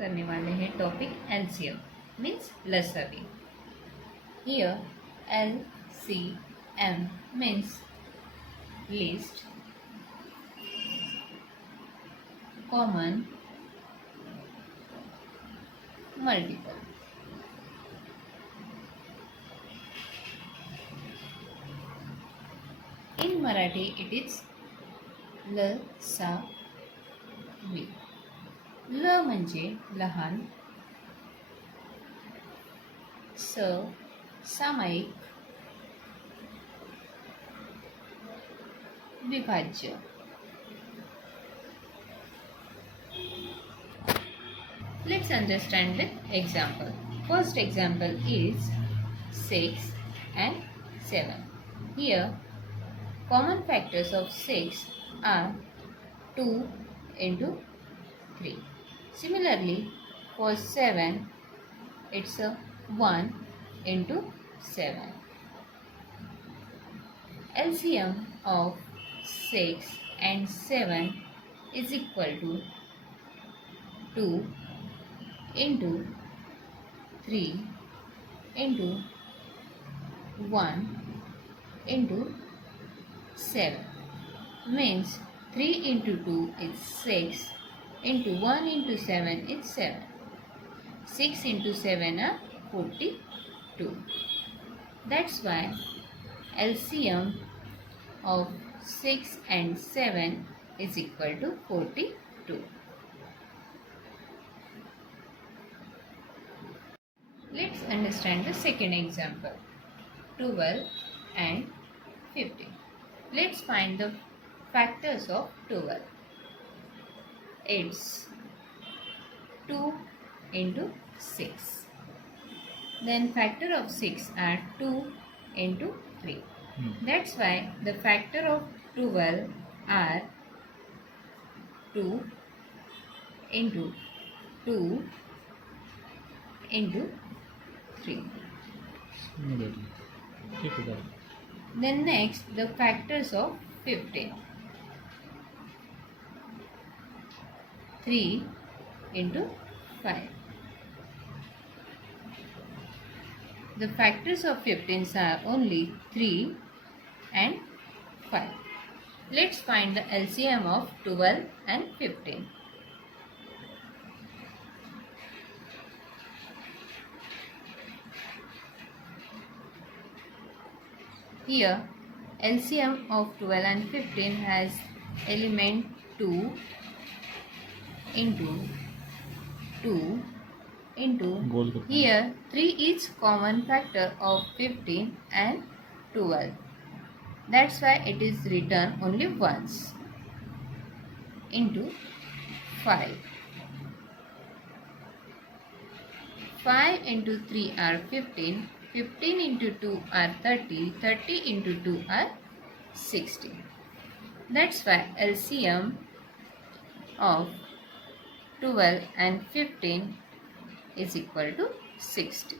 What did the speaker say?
करने वाले हैं टॉपिक LCM मीन्स लसावी। Here LCM means least common multiple. In Marathi it is LCM. ल म्हणजे लहान, स सामायिक, विभाज्य. Let's understand the example. First example is 6 and 7. Here common factors of 6 are 2 into 3. Similarly, for 7, it's a 1 into 7. LCM of 6 and 7 is equal to 2 into 3 into 1 into 7. Means 3 into 2 is 6. Into 1 into 7 is 7. 6 into 7 are 42. That's why LCM of 6 and 7 is equal to 42. Let's understand the second example. 12 and 15. Let's find the factors of 12. It's 2 into 6. Then factor of 6 are 2 into 3. That's why the factor of 12 are 2 into 2 into 3. Then next the factors of 15. 3 into 5. The factors of 15 are only 3 and 5. Let's find the LCM of 12 and 15. Here LCM of 12 and 15 has element 2 into 2 into, here 3 is common factor of 15 and 12. That's why it is written only once, into 5. 5 into 3 are 15. 15 into 2 are 30. 30 into 2 are 60. That's why LCM of 12 and 15 is equal to 60.